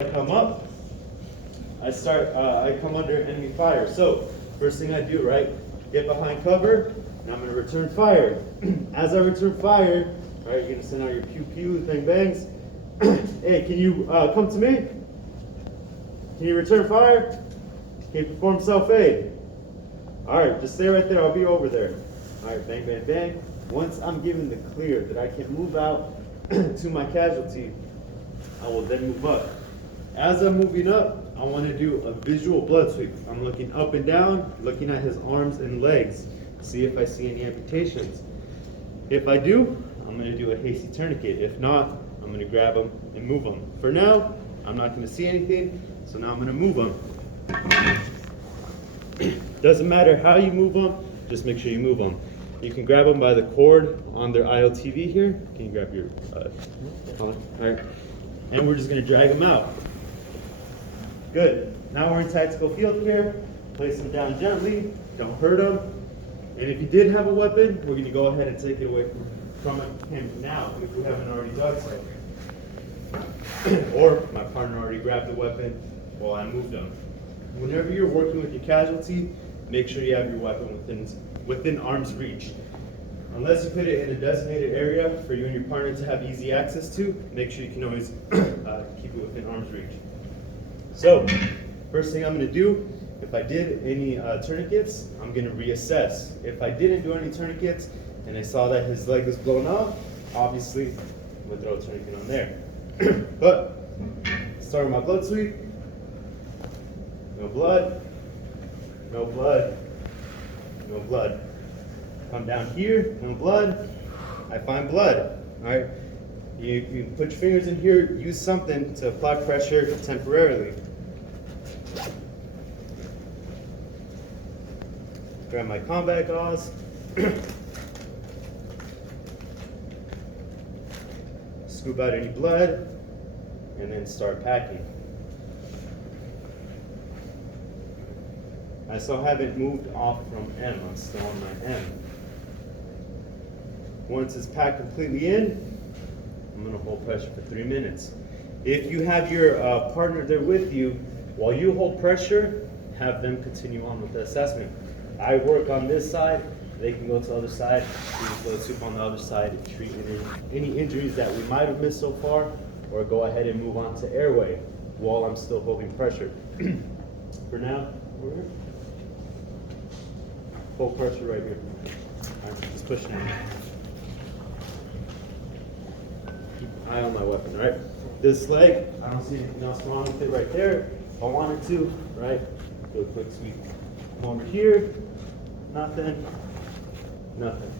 I come up, I come under enemy fire. So, first thing I do, right, get behind cover, and I'm going to return fire. As I return fire, right, you're going to send out your pew-pew, bang-bangs. Hey, can you come to me? Can you return fire? Can you perform self-aid? All right, just stay right there. I'll be over there. All right, bang, bang, bang. Once I'm given the clear that I can move out to my casualty, I will then move up. As I'm moving up, I want to do a visual blood sweep. I'm looking up and down, looking at his arms and legs, see if I see any amputations. If I do, I'm going to do a hasty tourniquet. If not, I'm going to grab him and move him. For now, I'm not going to see anything, so now I'm going to move him. Doesn't matter how you move them, just make sure you move them. You can grab them by the cord on their ILTV here. Can you grab your, all right. And we're just gonna drag them out. Good, now we're in tactical field care. Place them down gently, don't hurt them. And if you did have a weapon, we're gonna go ahead and take it away from him now if we haven't already done so. Or my partner already grabbed the weapon while I moved them. Whenever you're working with your casualty, make sure you have your weapon within arm's reach. Unless you put it in a designated area for you and your partner to have easy access to, make sure you can always keep it within arm's reach. So, first thing I'm going to do, if I did any tourniquets, I'm going to reassess. If I didn't do any tourniquets and I saw that his leg was blown off, obviously I'm going to throw a tourniquet on there. But, starting my blood sweep, no blood, no blood, no blood. Come down here, no blood, I find blood. All right, you put your fingers in here, use something to apply pressure temporarily. Grab my combat gauze. Scoop out any blood, and then start packing. I still haven't moved off from M, I'm still on my M. Once it's packed completely in, I'm gonna hold pressure for 3 minutes. If you have your partner there with you, while you hold pressure, have them continue on with the assessment. I work on this side, they can go to the other side, do the soup on the other side, and treat any injuries that we might have missed so far, or go ahead and move on to airway while I'm still holding pressure. For now, over here. Hold pressure right here. All right, just pushing it. Keep an eye on my weapon, all right? This leg, I don't see anything else wrong with it right there. If I wanted to, right, do a quick sweep. Come over here, nothing, nothing.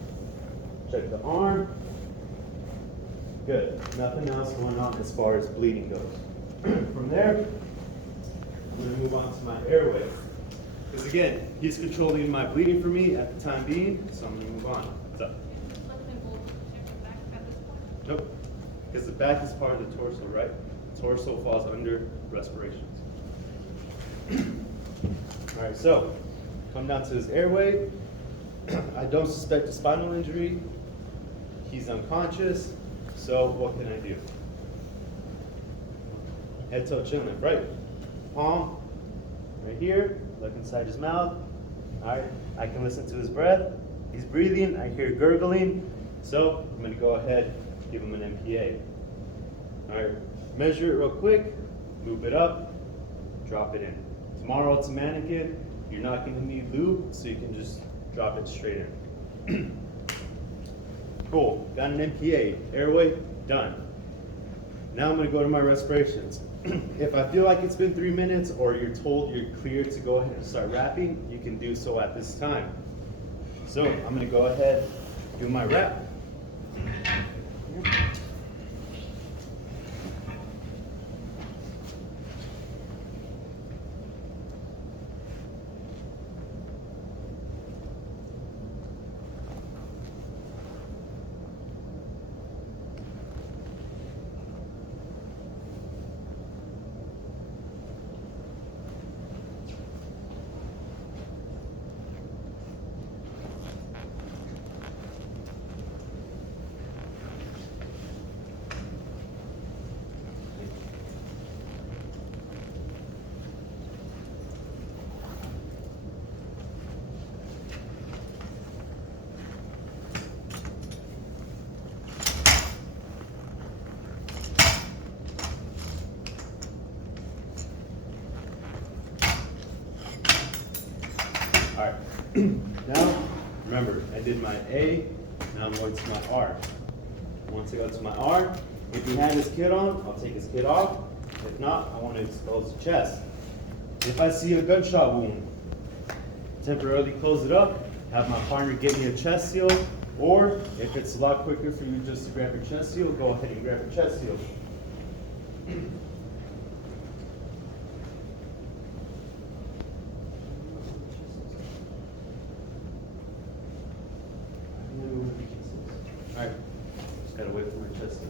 Check the arm. Good, nothing else going on as far as bleeding goes. From there, I'm gonna move on to my airway. Because again, he's controlling my bleeding for me at the time being, so I'm gonna move on. What's up? Nope, because the back is part of the torso, right? The torso falls under respirations. All right, so come down to his airway. I don't suspect a spinal injury. He's unconscious, so what can I do? Head, toe, chin lift, right? Palm, right here. Look inside his mouth. All right, I can listen to his breath. He's breathing, I hear gurgling. So I'm gonna go ahead, give him an MPA. All right, measure it real quick, move it up, drop it in. Tomorrow it's a mannequin. You're not gonna need lube, so you can just drop it straight in. Cool, got an MPA, airway, done. Now I'm gonna go to my respirations. If I feel like it's been 3 minutes or you're told you're cleared to go ahead and start wrapping, you can do so at this time. So I'm gonna go ahead, do my wrap. Now, remember, I did my A, now I'm going to my R. Once I go to my R, if he had his kit on, I'll take his kit off. If not, I want to expose the chest. If I see a gunshot wound, temporarily close it up, have my partner get me a chest seal, or if it's a lot quicker for you just to grab your chest seal, go ahead and grab your chest seal. Alright, just gotta wait for my chest seal.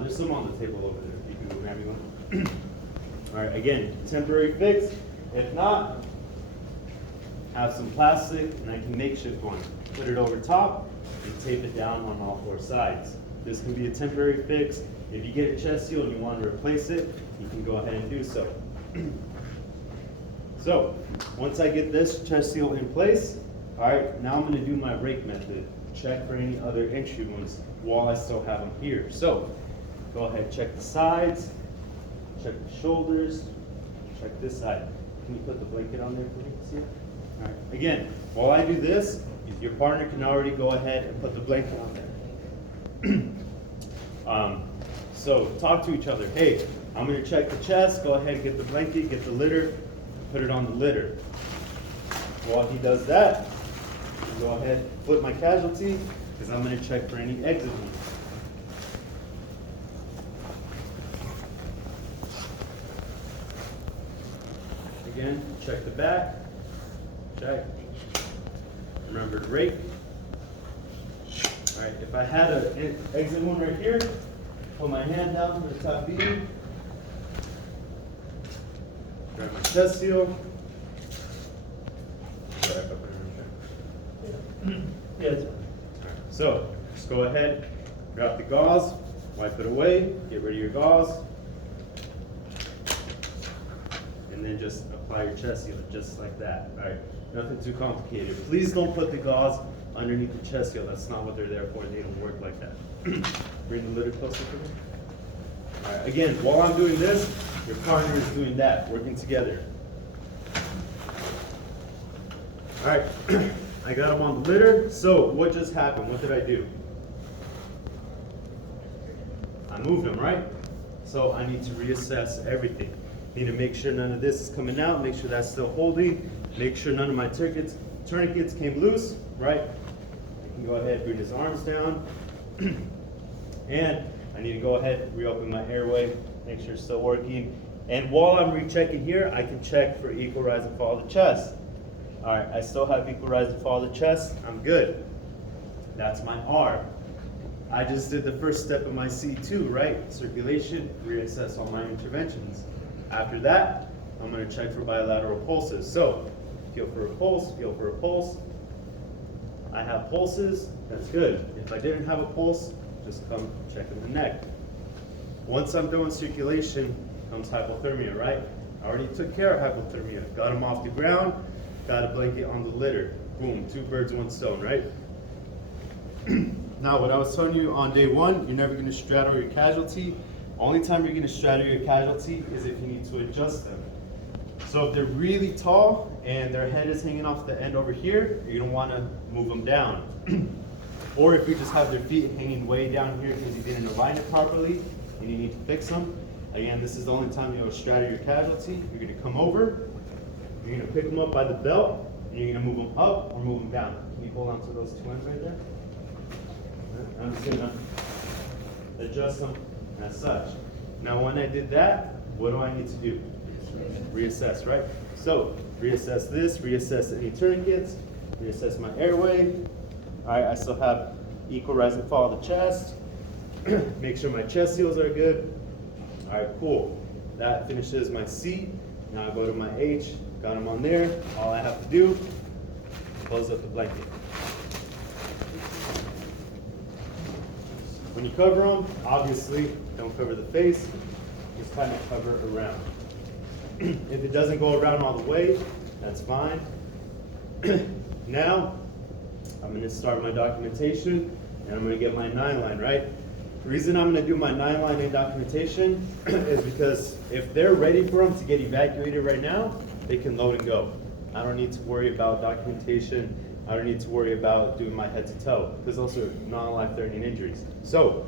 There's some on the table over there. You can go grab me one. Alright, again, temporary fix. If not, have some plastic and I can makeshift one. Put it over top and tape it down on all four sides. This can be a temporary fix. If you get a chest seal and you want to replace it, you can go ahead and do so. So, once I get this chest seal in place, alright, now I'm going to do my rake method. Check for any other entry wounds while I still have them here. So, go ahead, check the sides, check the shoulders, check this side. Can you put the blanket on there for me to see it? All right. Again, while I do this, your partner can already go ahead and put the blanket on there. So talk to each other. Hey, I'm gonna check the chest, go ahead and get the blanket, get the litter, put it on the litter. While he does that, go ahead, flip my casualty, because I'm gonna check for any exit wounds. Again, check the back, check. Remember to rake. All right, if I had an exit wound right here, put my hand down for the top beam, grab my chest seal. Yes. So, just go ahead, grab the gauze, wipe it away, get rid of your gauze, and then just apply your chest seal just like that. All right, nothing too complicated. Please don't put the gauze underneath the chest seal. That's not what they're there for. They don't work like that. Bring the litter closer to me. All right, again, while I'm doing this, your partner is doing that, working together. All right, I got them on the litter. So what just happened? What did I do? I moved them, right? So I need to reassess everything. Need to make sure none of this is coming out, make sure that's still holding, make sure none of my tourniquets came loose, right? I can go ahead and bring his arms down. And I need to go ahead and reopen my airway, make sure it's still working. And while I'm rechecking here, I can check for equal rise and fall of the chest. All right, I still have equal rise and fall of the chest, I'm good. That's my R. I just did the first step of my C2, right? Circulation, reassess all my interventions. After that, I'm going to check for bilateral pulses. So, feel for a pulse, feel for a pulse. I have pulses, that's good. If I didn't have a pulse, just come check in the neck. Once I'm done with circulation, comes hypothermia, right? I already took care of hypothermia. Got him off the ground, got a blanket on the litter. Boom, 2 birds, 1 stone, right? Now, what I was telling you on day 1, you're never going to straddle your casualty. Only time you're going to straddle your casualty is if you need to adjust them. So if they're really tall and their head is hanging off the end over here, you're going to want to move them down. Or if you just have their feet hanging way down here because you didn't align it properly and you need to fix them, again, this is the only time you'll straddle your casualty. You're going to come over, you're going to pick them up by the belt, and you're going to move them up or move them down. Can you hold on to those 2 ends right there? I'm just going to adjust them as such. Now when I did that, what do I need to do? Reassess, right? So reassess this, reassess any tourniquets, reassess my airway. All right, I still have equal rise and fall of the chest. Make sure my chest seals are good. All right, cool. That finishes my C. Now I go to my H, got them on there. All I have to do, close up the blanket. When you cover them, obviously, don't cover the face, just kind of cover around. If it doesn't go around all the way, that's fine. Now, I'm going to start my documentation, and I'm going to get my 9 line, right? The reason I'm gonna do my 9-line in documentation is because if they're ready for them to get evacuated right now, they can load and go. I don't need to worry about documentation. I don't need to worry about doing my head to toe, because those are non-life-threatening injuries. So,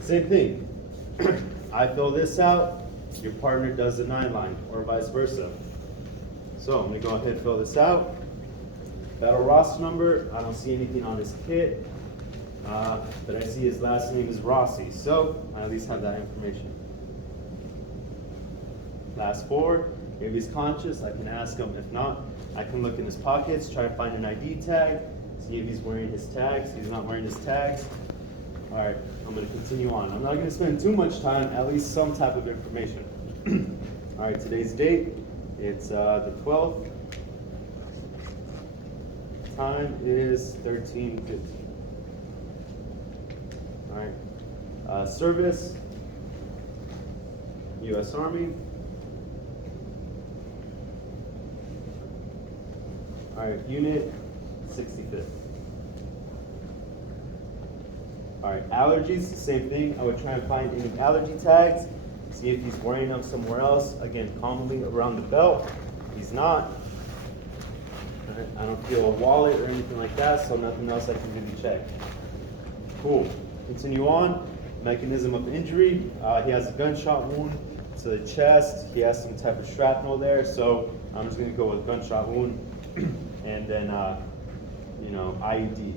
same thing. I fill this out, your partner does the 9-line, or vice versa. So I'm gonna go ahead and fill this out. Battle roster number, I don't see anything on his kit, but I see his last name is Rossi, so I at least have that information. Last 4, if he's conscious, I can ask him. If not, I can look in his pockets, try to find an ID tag, see if he's wearing his tags. He's not wearing his tags. All right, I'm gonna continue on. I'm not gonna spend too much time, at least some type of information. All right, today's date, it's the 12th. Time is 13:50. All right, service, U.S. Army. All right, unit 65th. All right, allergies, the same thing. I would try and find any allergy tags, see if he's wearing them somewhere else. Again, commonly around the belt. He's not. All right, I don't feel a wallet or anything like that, so nothing else I can really check. Cool. Continue on. Mechanism of injury. He has a gunshot wound to the chest. He has some type of shrapnel there, so I'm just going to go with gunshot wound and then, IED.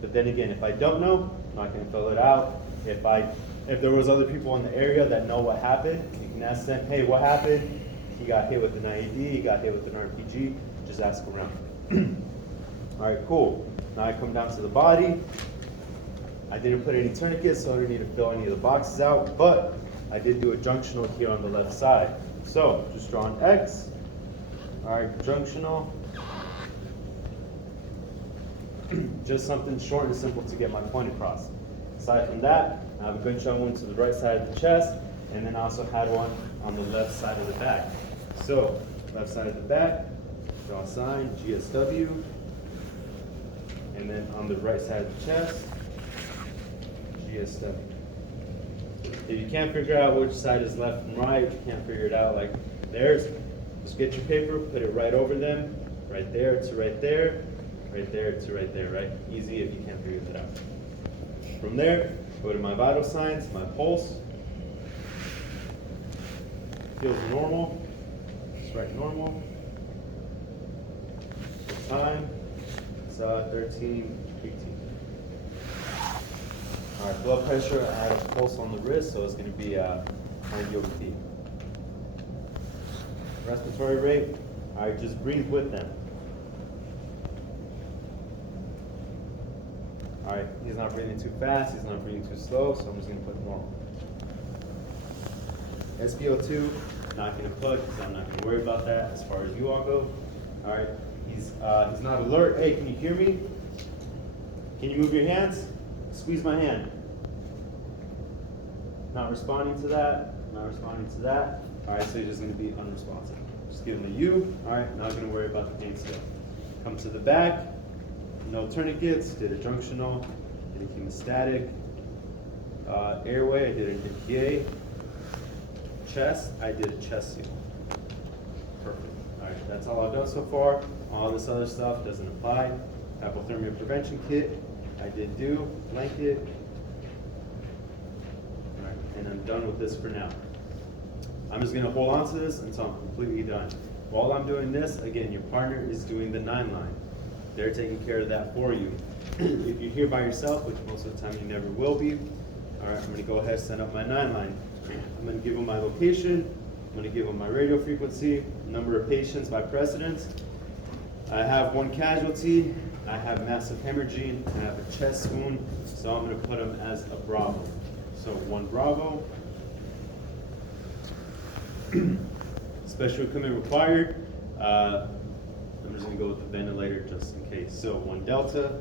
But then again, if I don't know, I'm not going to fill it out. If there was other people in the area that know what happened, you can ask them, hey, what happened? He got hit with an IED, he got hit with an RPG, just ask around. All right, cool. Now I come down to the body. I didn't put any tourniquets, so I didn't need to fill any of the boxes out, but I did do a junctional here on the left side. So just draw an X. All right, junctional. Just something short and simple to get my point across. Aside from that, I have a gunshot wound to the right side of the chest, and then I also had one on the left side of the back. So, left side of the back, draw a sign, GSW, and then on the right side of the chest, GSW. If you can't figure out which side is left and right, you can't figure it out like theirs, just get your paper, put it right over them, right there to right there, right there to right there, right? Easy if you can't figure that out. From there, go to my vital signs, my pulse. Feels normal. Just write normal. The time, it's 13:18. All right, blood pressure, I had a pulse on the wrist, so it's going to be 90 over T. Respiratory rate, all right, just breathe with them. All right, he's not breathing too fast, he's not breathing too slow, so I'm just gonna put normal. SpO2, not gonna put, because I'm not gonna worry about that as far as you all go. All right, he's not alert. Hey, can you hear me? Can you move your hands? Squeeze my hand. Not responding to that, not responding to that. All right, so he's just gonna be unresponsive. Just give him a U. All right, not gonna worry about the pain still. Come to the back. No tourniquets, did a junctional, did a hemostatic. Airway, I did an NPA. Chest, I did a chest seal. Perfect. All right, that's all I've done so far. All this other stuff doesn't apply. Hypothermia prevention kit, I did do. Blanket. All right, and I'm done with this for now. I'm just gonna hold on to this until I'm completely done. While I'm doing this, again, your partner is doing the 9-line. They're taking care of that for you. If you're here by yourself, which most of the time you never will be, all right, I'm gonna go ahead and set up my 9-line. I'm gonna give them my location, I'm gonna give them my radio frequency, number of patients by precedence. I have 1 casualty, I have massive hemorrhaging, I have a chest wound, so I'm gonna put them as a Bravo. So 1 Bravo. Special equipment required. I'm just gonna go with the ventilator just in case. So 1 Delta.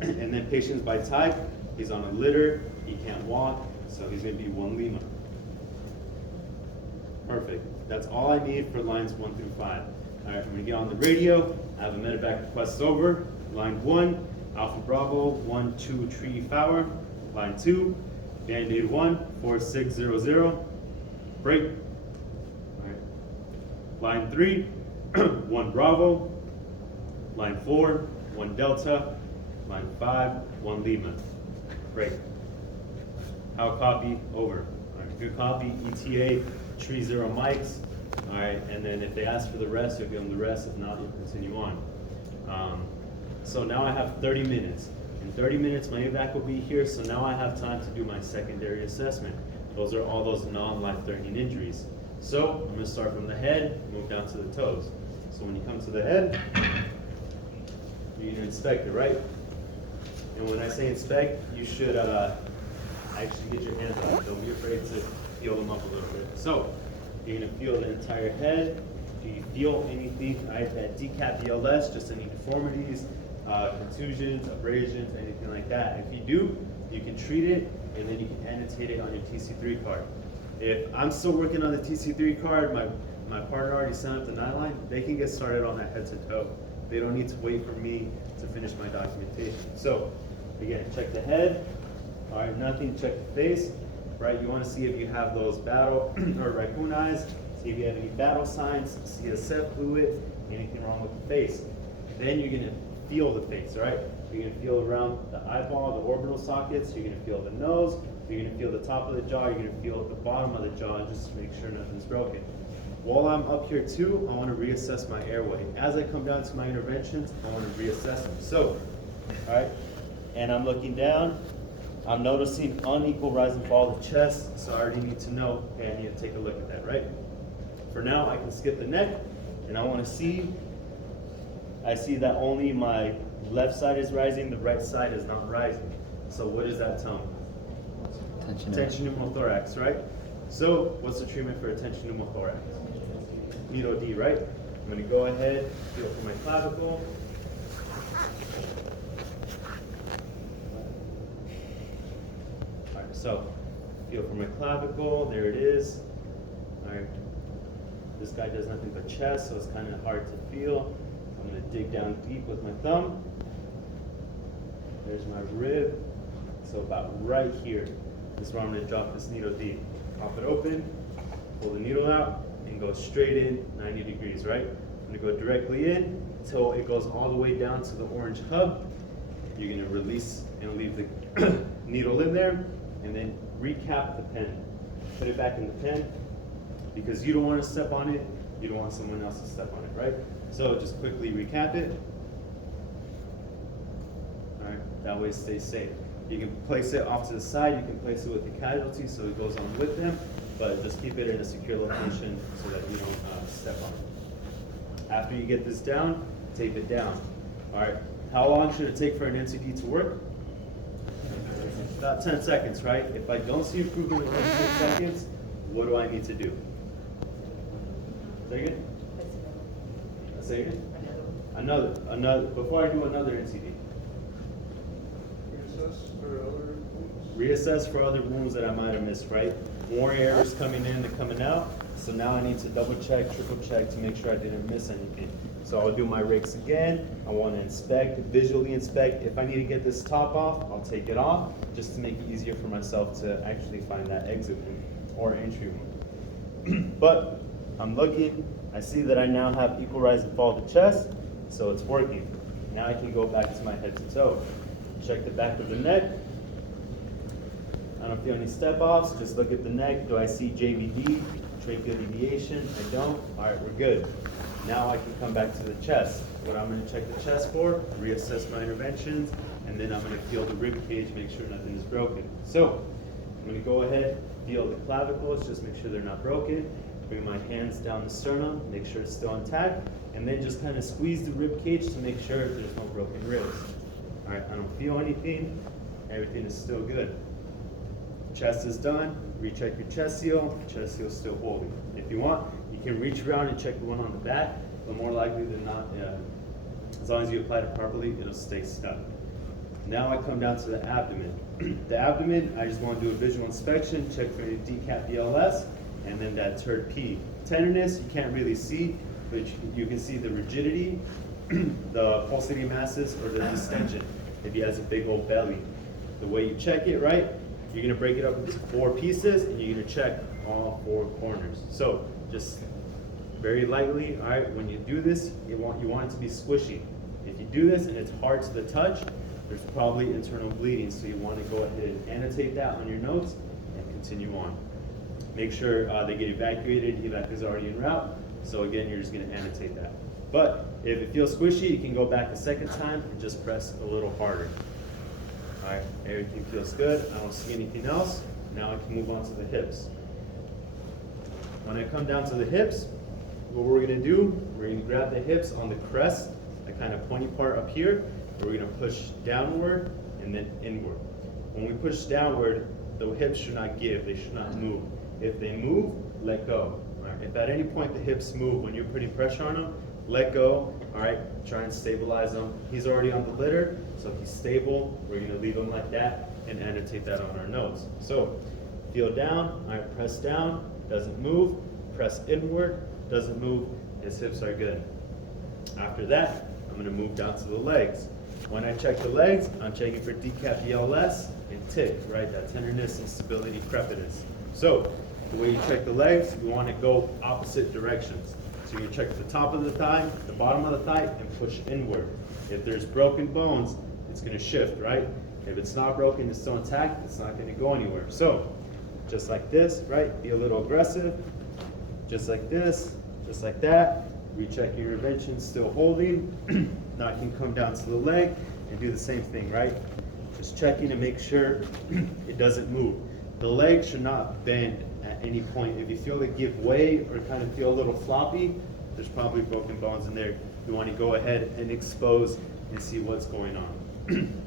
And then patients by type, he's on a litter, he can't walk, so he's gonna be 1 Lima. Perfect. That's all I need for lines 1 through 5. All right, I'm gonna get on the radio. I have a medevac request over. Line 1, Alpha Bravo 1-2 Tree Flower, line 2, Band-Aid 1-4600, break. All right. Line 3, 1 Bravo, line 4, 1 Delta, line 5, 1 Lima, break. How copy? Over. All right. Good copy. ETA, tree 0 mics. All right, and then if they ask for the rest, you'll give them the rest. If not, you'll continue on. So now I have 30 minutes. In 30 minutes, my evac will be here, so now I have time to do my secondary assessment. Those are all those non-life-threatening injuries. So I'm gonna start from the head, move down to the toes. So when you come to the head, you're gonna inspect it, right? And when I say inspect, you should actually get your hands on it. Don't be afraid to feel them up a little bit. So you're gonna feel the entire head. Do you feel anything, right, that decap BLS, just any deformities, contusions, abrasions, anything like that? If you do, you can treat it and then you can annotate it on your TC3 card. If I'm still working on the TC3 card, my partner already sent up the 9-line, they can get started on that head to toe. They don't need to wait for me to finish my documentation. So again, check the head. All right, nothing, check the face, right? You want to see if you have those battle or raccoon eyes, see if you have any battle signs, CSF fluid, anything wrong with the face. Then you're going to feel the face, right? You're going to feel around the eyeball, the orbital sockets, you're going to feel the nose, you're going to feel the top of the jaw, you're going to feel the bottom of the jaw, just to make sure nothing's broken. While I'm up here too, I want to reassess my airway. As I come down to my interventions, I want to reassess them. So, all right, and I'm looking down, I'm noticing unequal rise and fall of the chest, so I already need to know, okay, I need to take a look at that, right? For now, I can skip the neck, and I want to see, I see that only my left side is rising, the right side is not rising. So what does that tell me? Tension pneumothorax, right? So what's the treatment for a tension pneumothorax? Needle D, right? I'm going to go ahead, feel for my clavicle. All right, so feel for my clavicle, there it is. All right, this guy does nothing but chest, so it's kind of hard to feel. I'm going to dig down deep with my thumb. There's my rib, so about right here is where I'm going to drop this needle D. Pop it open, pull the needle out, and go straight in 90 degrees, right? I'm going to go directly in until it goes all the way down to the orange hub. You're going to release and leave the needle in there, and then recap the pen. Put it back in the pen, because you don't want to step on it, you don't want someone else to step on it, right? So just quickly recap it. All right, that way it stays safe. You can place it off to the side, you can place it with the casualty so it goes on with them, but just keep it in a secure location so that you don't step on it. After you get this down, tape it down. All right, how long should it take for an NCD to work? About 10 seconds, right? If I don't see improvement in 10 seconds, what do I need to do? Say again? Say again? Another, before I do another NCD. Reassess for other wounds that I might have missed, right? More errors coming in than coming out. So now I need to double check, triple check to make sure I didn't miss anything. So I'll do my rakes again. I want to inspect, visually inspect. If I need to get this top off, I'll take it off just to make it easier for myself to actually find that exit wound or entry wound. But I'm looking, I see that I now have equal rise and fall of the chest, so it's working. Now I can go back to my head to toe. Check the back of the neck. I don't feel any step-offs, just look at the neck. Do I see JVD, tracheal deviation? I don't. All right, we're good. Now I can come back to the chest. What I'm gonna check the chest for, reassess my interventions, and then I'm gonna feel the rib cage, make sure nothing is broken. So, I'm gonna go ahead, feel the clavicles, just make sure they're not broken. Bring my hands down the sternum, make sure it's still intact, and then just kind of squeeze the rib cage to make sure there's no broken ribs. All right, I don't feel anything, everything is still good. Chest is done, recheck your chest seal is still holding. If you want, you can reach around and check the one on the back, but more likely than not, as long as you apply it properly, it'll stay stuck. Now I come down to the abdomen. The abdomen, I just want to do a visual inspection, check for any decap BLS, and then that third P. Tenderness, you can't really see, but you can see the rigidity, the pulsating masses, or the distension. if he has a big old belly. The way you check it, right, you're gonna break it up into 4 pieces and you're gonna check all 4 corners. So just very lightly, all right, when you do this, you want it to be squishy. If you do this and it's hard to the touch, there's probably internal bleeding, so you want to go ahead and annotate that on your notes and continue on. Make sure they get evacuated. Evac is already en route, so again, you're just going to annotate that. But if it feels squishy, you can go back a second time and just press a little harder. All right, everything feels good. I don't see anything else. Now I can move on to the hips. When I come down to the hips, what we're going to do, we're going to grab the hips on the crest, the kind of pointy part up here, and we're going to push downward and then inward. When we push downward, the hips should not give, they should not move. If they move, let go. All right? If at any point the hips move when you're putting pressure on them, let go. All right, try and stabilize them. He's already on the litter, so he's stable. We're going to leave him like that and annotate that on our notes. So feel down, all right, press down, doesn't move, press inward, doesn't move, his hips are good. After that, I'm going to move down to the legs. When I check the legs, I'm checking for decap ELS and tick, right? That tenderness and stability crepitus. So the way you check the legs, you want to go opposite directions. So you check the top of the thigh, the bottom of the thigh, and push inward. If there's broken bones, it's going to shift, right? If it's not broken, it's still intact, it's not going to go anywhere. So just like this, right? Be a little aggressive. Just like this, just like that. Recheck your intervention, still holding. Now I can come down to the leg and do the same thing, right? Just checking to make sure it doesn't move. The leg should not bend at any point. If you feel it give way or kind of feel a little floppy, there's probably broken bones in there. You want to go ahead and expose and see what's going on.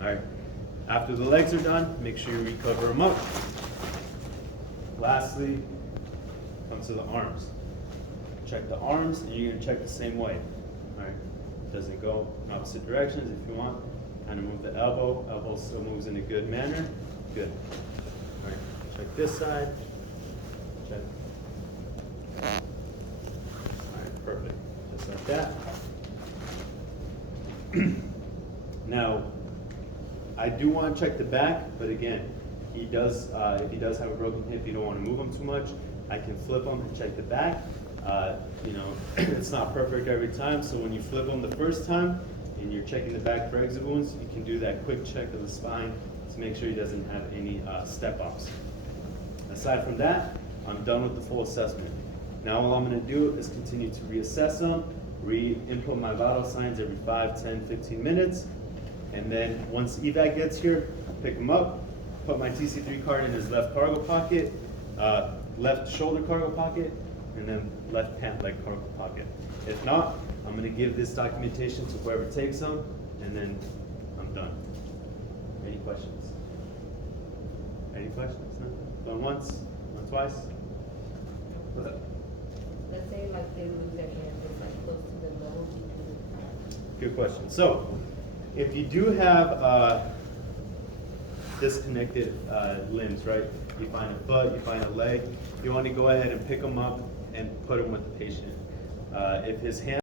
All right. After the legs are done, make sure you recover them up. Lastly, come to the arms. Check the arms, and you're going to check the same way. All right. Doesn't go in opposite directions if you want. Kind of move the elbow. Elbow still moves in a good manner. Good. All right. Check this side. Check. All right. Perfect. Just like that. Now, I do want to check the back, but again, he does. If he does have a broken hip, you don't want to move him too much. I can flip him and check the back. You know, it's not perfect every time, so when you flip him the first time and you're checking the back for exit wounds, you can do that quick check of the spine to make sure he doesn't have any step-ups. Aside from that, I'm done with the full assessment. Now all I'm going to do is continue to reassess him, re-input my vital signs every 5, 10, 15 minutes, and then once evac gets here, I'll pick him up, put my TC3 card in his left cargo pocket, left shoulder cargo pocket, and then left pant leg cargo pocket. If not, I'm going to give this documentation to whoever takes them, and then I'm done. Any questions? Any questions? No? Done once? Done twice? What's up? Let's say like they lose their hand, it's like close to the level between the Good question. So, if you do have disconnected limbs, right? You find a foot, you find a leg, you want to go ahead and pick them up and put them with the patient. If his hand